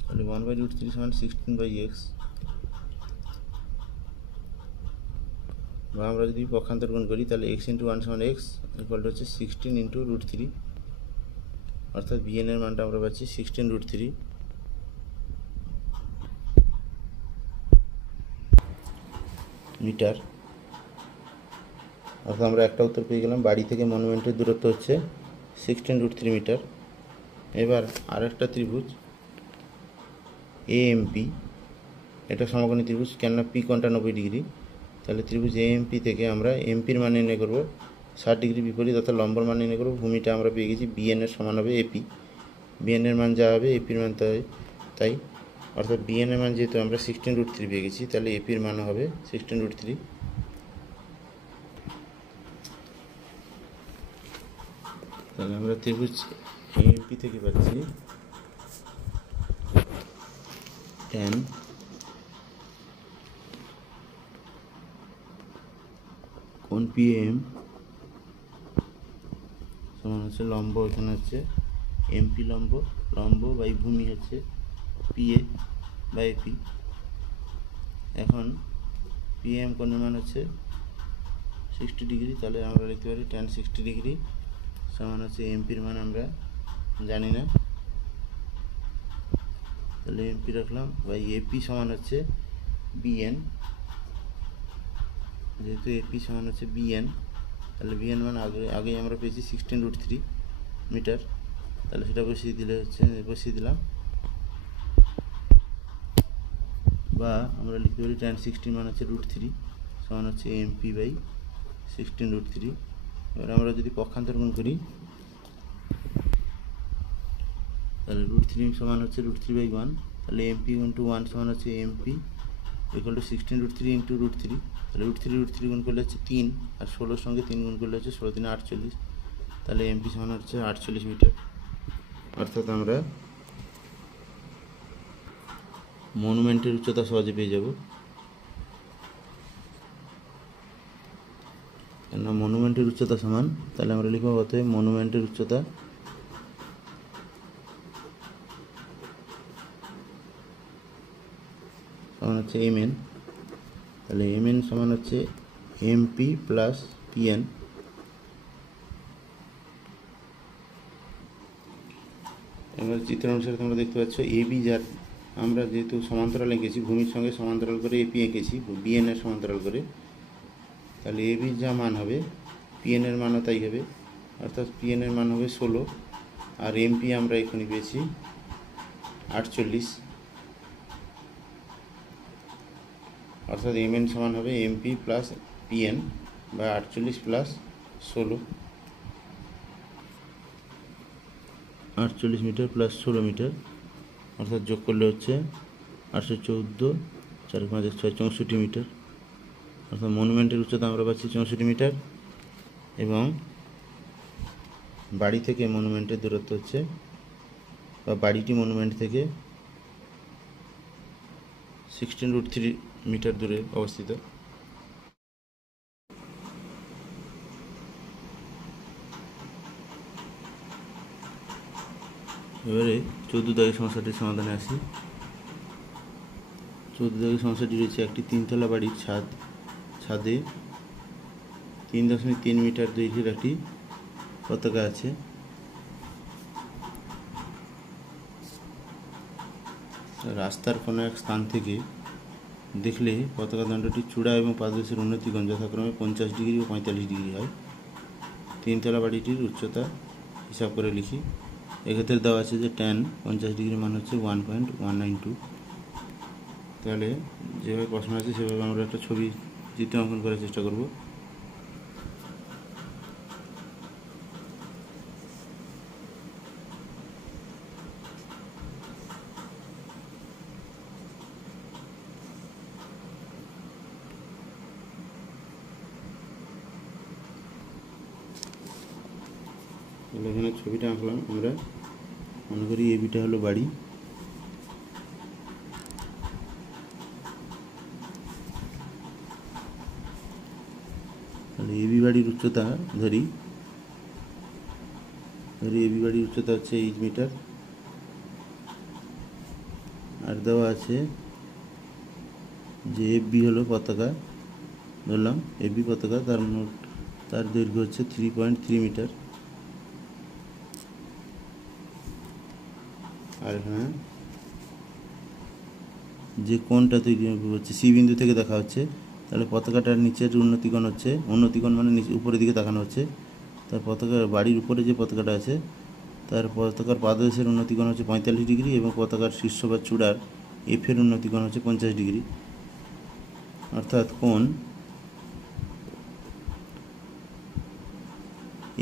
তাহলে 1/√3 সমান 16/x। বা আমরা যদি পক্ষান্তর গুণ করি তাহলে x × 1 সমান x ইকুয়াল টু হচ্ছে 16 × √3। অর্থাৎ বিএন এর মানটা আমরা পাচ্ছি 16√3 মিটার। অর্থাৎ আমরা একটা উত্তর পেয়ে গেলাম, বাড়ি থেকে মনুমেন্টের দূরত্ব হচ্ছে 16√3 মিটার। এবার আরেকটা ত্রিভুজ এএমপি, এটা সমকোণী ত্রিভুজ, কেননা পি কোণটা 90 ডিগ্রি। তাহলে ত্রিভুজ এএমপি থেকে আমরা এমপির মান নির্ণয় করব 60 ডিগ্রি বিপরীত, অর্থাৎ লম্বর মান নির্ণয় করব। ভূমিটা আমরা পেয়ে গেছি বিএনের সমান হবে এপি, বিএনের মান যা হবে এপির মান তাই, অর্থাৎ বিএনের মান যেহেতু আমরা 16√3 পেয়ে গেছি, তাহলে এপির মান হবে 16√3। তাহলে আমরা ত্রিভুজ এএমপি থেকে পাচ্ছি tan কোণ পিএম সমান হচ্ছে লম্ব, এখানে হচ্ছে এমপি লম্ব বাই ভূমি হচ্ছে পিএ বাই এপি। এখন পিএম কোণের মান হচ্ছে 60 ডিগ্রি, তাহলে আমরা লিখতে পারি tan 60 ডিগ্রি সমান হচ্ছে এমপির মান আমরা জানি না, তাহলে এমপি রাখলাম বাই এপি সমান হচ্ছে বিএন, যেহেতু এপি সমান হচ্ছে বিএন, তাহলে বিএন মান আগেই আমরা পেয়েছি 16√3 মিটার, তাহলে সেটা বসিয়ে দিলাম, বা আমরা লিখতে পারি tan 60 মান হচ্ছে √3 সমান হচ্ছে এমপি বাই 16√3। এবার আমরা যদি পক্ষান্তর গুণ করি, তাহলে √3 সমান হচ্ছে √3/1, তাহলে এমপি ইন্টু 1 সমান হচ্ছে এমপি ইকুয়াল টু 16√3 ইন্টু √3, তাহলে √3 গুণ করলে হচ্ছে 3, আর 16 সঙ্গে 3 গুণ করলে হচ্ছে 16 3 48, তাহলে এমপি সমান হচ্ছে 48 মিটার। অর্থাৎ আমরা মনুমেন্টের উচ্চতা সহজে পেয়ে যাব, কেননা মনুমেন্টের উচ্চতা সমান, তাহলে আমরা লিখব অতএব মনুমেন্টের উচ্চতা সমান হচ্ছে mn, তাহলে mn সমান হচ্ছে এমপি প্লাস পিএন। এবার চিত্র অনুসারে তোমরা দেখতে পাচ্ছ এবি, যার আমরা যেহেতু সমান্তরাল এঁকেছি, ভূমির সঙ্গে সমান্তরাল করে এপি এঁকেছি বিএন এর সমান্তরাল করে, তাহলে এবির যা মান হবে পিএন এর মানও তাই হবে, অর্থাৎ পিএন এর মান হবে 16, আর এমপি আমরা এখানে পেয়েছি 48, অর্থাৎ mn সমান হবে এমপি প্লাস পিএন বা 48 প্লাস 16, 48 মিটার প্লাস 16 মিটার, অর্থাৎ যোগ করলে হচ্ছে 814, 4 5 6 64 মিটার। অর্থাৎ মনুমেন্টের উচ্চতা আমরা পাচ্ছি 64 মিটার, এবং বাড়ি থেকে মনুমেন্টের দূরত্ব হচ্ছে, বা বাড়িটি মনুমেন্ট থেকে 16√3 মিটার দূরে অবস্থিত। এবারে 14 দাগের সমস্যাটির সমাধানে আসি। 14 দাগের সমস্যাটি রয়েছে একটি 3তলা বাড়ির ছাদে 3.3 মিটার দৈর্ঘ্যের একটি পতাকা আছে। রাস্তার কোনো এক স্থান থেকে দেখলে পতাকা দণ্ডটির চূড়া এবং পাদদেশের উন্নতিকোণ যথাক্রমে 50 ডিগ্রি ও 45 ডিগ্রি হয়। 3তলা বাড়িটির উচ্চতা হিসাব করে লিখি। এক্ষেত্রে দেওয়া আছে যে tan 50 ডিগ্রি মান হচ্ছে 1.192। তাহলে যেভাবে প্রশ্ন আছে সেভাবে আমরা একটা ছবি চিত্র অঙ্কন করার চেষ্টা করব। এখানে ছবিটা আঁকলাম, আমরা মনে করি এবিটা হলো বাড়ি, তাহলে এবি বাড়ির উচ্চতা ধরি এবি বাড়ির উচ্চতা হচ্ছে 8 মিটার, আর দেওয়া আছে যে এফবি হলো পতাকা, ধরলাম এবি পতাকা, তার দৈর্ঘ্য হচ্ছে 3.3 মিটার, আর এখানে যে কোণটা তৈরি হচ্ছে সি বিন্দু থেকে দেখা হচ্ছে, তাহলে পতাকাটার নিচের উন্নতিকোণ মানে নিচে উপরের দিকে তাকানো হচ্ছে, তার পতাকা বাড়ির উপরে যে পতাকাটা আছে তার পতাকার পাদদেশের উন্নতি কোণ হচ্ছে 45 ডিগ্রি এবং পতাকার শীর্ষ বা চূড়ার এফের উন্নতি কোণ হচ্ছে 50 ডিগ্রি। অর্থাৎ কোণ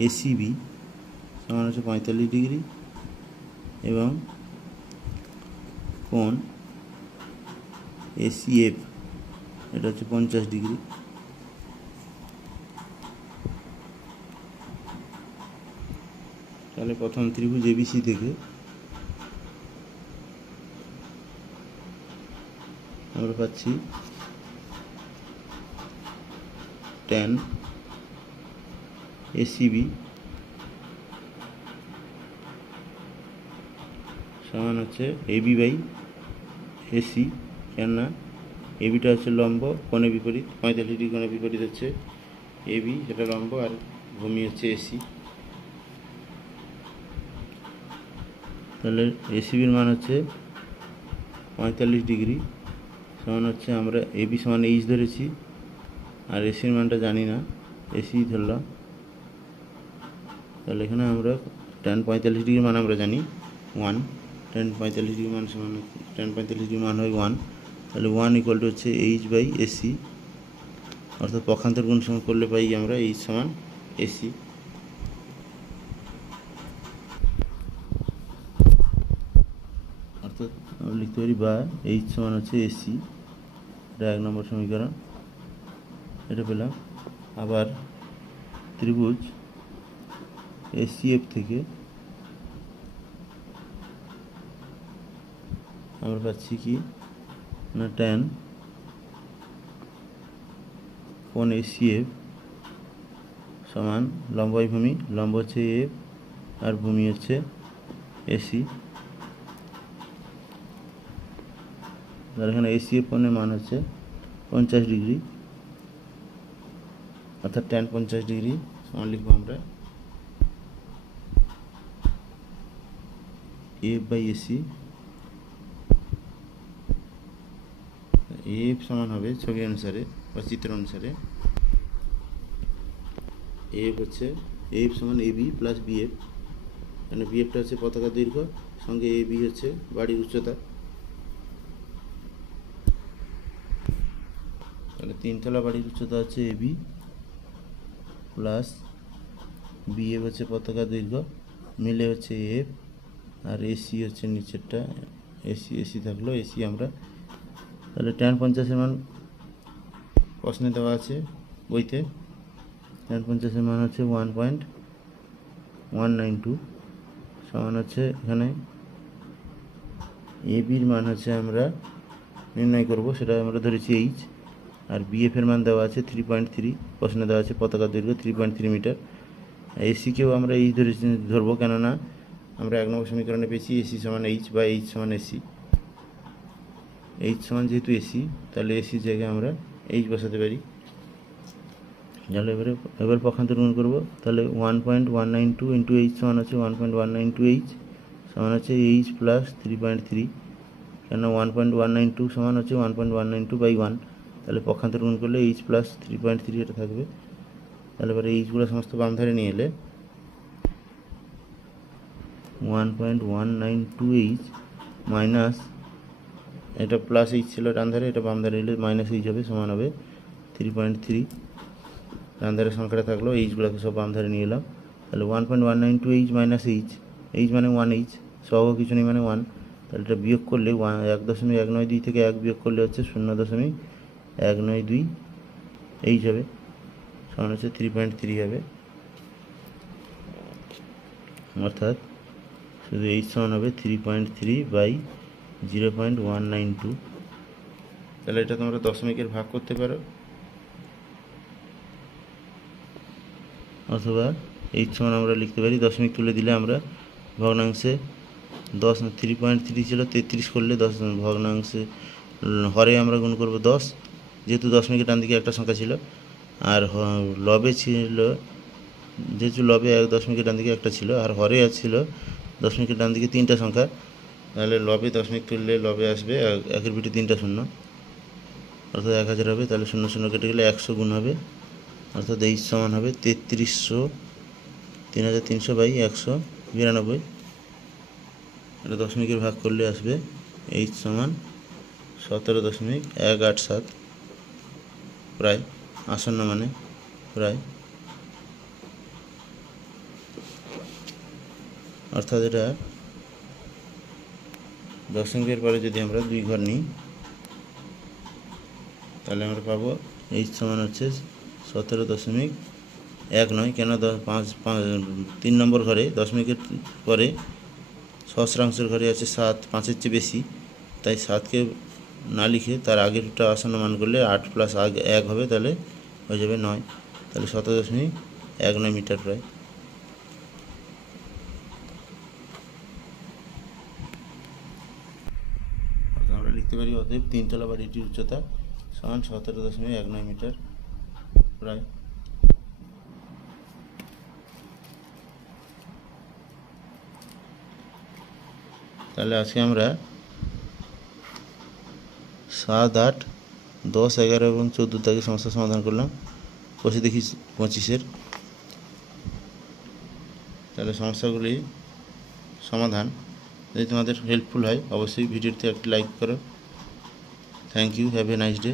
এসিবি সমান হচ্ছে 45 ডিগ্রি এবং কোণ এসিএফ এটা হচ্ছে 50 ডিগ্রি। তাহলে প্রথম ত্রিভুজ এবিসি থেকে আমরা পাচ্ছি tan এসিবি সমান হচ্ছে এবি বাই এসি, কেননা এবিটা হচ্ছে লম্ব কোণে বিপরীত, 45 ডিগ্রি কোণে বিপরীত হচ্ছে এবি, সেটা লম্ব, আর ভূমি হচ্ছে এসি। তাহলে এসিবির মান হচ্ছে 45 ডিগ্রি সমান হচ্ছে, আমরা এবি সমান এইচ ধরেছি আর এসির মানটা জানি না, এসি ধরলাম। তাহলে এখানে আমরা tan 45 ডিগ্রি মান আমরা জানি 1, tan 45 ডিগ্রি মান সমান tan 45 ডিগ্রি মান হয় 1। তাহলে 1 ইকুয়াল টু হচ্ছে এইচ বাই এসি, অর্থাৎ পক্ষান্তর গুণ সমান করলে পাই আমরা এইচ সমান এসি। অর্থাৎ আমরা লিখতে পারি বা এইচ সমান হচ্ছে এসি, এটা 1 নম্বর সমীকরণ, এটা পেলাম। আবার ত্রিভুজ এসিএফ থেকে আমরা পাচ্ছি কি না, tan কোণ এসিএফ সমান লম্ব বাই ভূমি, লম্ব হচ্ছে এফ আর ভূমি হচ্ছে এসি। তার এখানে এসিএফ কোণের মান হচ্ছে 50 ডিগ্রি, অর্থাৎ tan 50 ডিগ্রি সমান লিখবো আমরা এফ বাই এসি। এফ সমান হবে ছবি অনুসারে বা চিত্র অনুসারে এফ হচ্ছে এফ সমান এবি প্লাস বিএফ, মানে বিএফটা হচ্ছে পতাকার দৈর্ঘ্য, সঙ্গে এবি হচ্ছে বাড়ির উচ্চতা। তাহলে 3তলা বাড়ির উচ্চতা হচ্ছে এবি প্লাস বিএফ হচ্ছে পতাকার দৈর্ঘ্য, মিলে হচ্ছে এফ, আর এসি হচ্ছে নিচেরটা এসি, এসি থাকলো এসি আমরা। তাহলে tan 50-এর মান প্রশ্নে দেওয়া আছে বইতে, tan 50-এর মান হচ্ছে 1.192 সমান হচ্ছে, এখানে এবির মান হচ্ছে আমরা নির্ণয় করব, সেটা আমরা ধরেছি এইচ, আর বিএফ এর মান দেওয়া আছে 3.3, প্রশ্নে দেওয়া আছে পতাকার দৈর্ঘ্য 3.3 মিটার। এসিকেও আমরা এইচ ধরবো, কেননা আমরা 1 নম্বর সমীকরণে পেয়েছি এসি সমান এইচ বা এইচ সমান এসি। এইচ সমান যেহেতু এসি, তাহলে এসির জায়গায় আমরা এইচ বসাতে পারি। তাহলে এবার পক্ষান্তর গুণ করবো, তাহলে 1.192 ইন্টু এইচ সমান হচ্ছে 1.192 এইচ সমান হচ্ছে এইচ প্লাস 3.3, কেন 1.192 সমান হচ্ছে 1.192 বাই 1, তাহলে পক্ষান্তর গুণ করলে এইচ প্লাস 3.3 এটা থাকবে। তাহলে এবারে এইচগুলো সমস্ত বাম ধারে নিয়ে এলে 1.192 এইচ মাইনাস, এটা প্লাস এইচ ছিল ডান ধারে, এটা বাম ধারে এলে মাইনাস এইচ হবে, সমান হবে 3.3। ডান ধারে সংখ্যাটা থাকলো, এইচগুলোকে সব বাম ধারে নিয়ে এলাম। তাহলে 1.192 এইচ মাইনাস এইচ, এইচ মানে 1 এইচ, সহ কিছু নেই মানে 1, তাহলে এটা বিয়োগ করলে 1.192 থেকে 1 বিয়োগ করলে হচ্ছে 0.192 এইচ হবে, সমান হচ্ছে 3.3 হবে। অর্থাৎ শুধু এইচ সমান হবে 3.3 বাই 0.192। তাহলে এটা তোমরা দশমিকের ভাগ করতে পারো, অথবা এইচ সমান আমরা লিখতে পারি, দশমিক তুলে দিলে আমরা ভগ্নাংশে 3.3 ছিল 33 করলে 10 ভগ্নাংশে হরে আমরা গুণ করব 10, যেহেতু দশমিকের ডান দিকে একটা সংখ্যা ছিল, আর লবে ছিল, যেহেতু লবে 1 দশমিকের ডান দিকে একটা ছিল, আর হরে ছিল দশমিকের ডান দিকে 3টা সংখ্যা, তাহলে লবে দশমিক তুললে লবে আসবে 1-এর পিঠে 3টা শূন্য, অর্থাৎ 1000 হবে। তাহলে 0 0 কেটে গেলে 100 গুণ হবে, অর্থাৎ এইচ সমান হবে 3300 বাই 100 92, এটা দশমিকের ভাগ করলে আসবে h সমান 17.187, প্রায় আসন্ন মানে প্রায়, অর্থাৎ এটা দশমিকের পরে যদি আমরা 2 ঘর নিই তাহলে আমরা পাবো h সমান হচ্ছে 17.19, কেন 3 নম্বর ঘরে দশমিকের পরে সহস্রাংশের ঘরে আছে 7, 5-এর চেয়ে বেশি, তাই 7কে না লিখে তার আগেরটা আসন্ন মান করলে 8 + 1 হবে, তাহলে হয়ে যাবে 9, তাহলে 17.19 মিটার প্রায়। আমরা লিখতে পারি অতএব 3তলা বাড়িটির উচ্চতা সমান 17.19 মিটার প্রায়। তাহলে আজকে আমরা 7, 8, 10, 11 এবং 14 দাগের সমস্যার সমাধান করলাম। কষে দেখি 25-এর। তাহলে সমস্যাগুলি সমাধান যদি তোমাদের হেল্পফুল হয় অবশ্যই ভিডিওতে একটি লাইক করো। Thank you, have a nice day.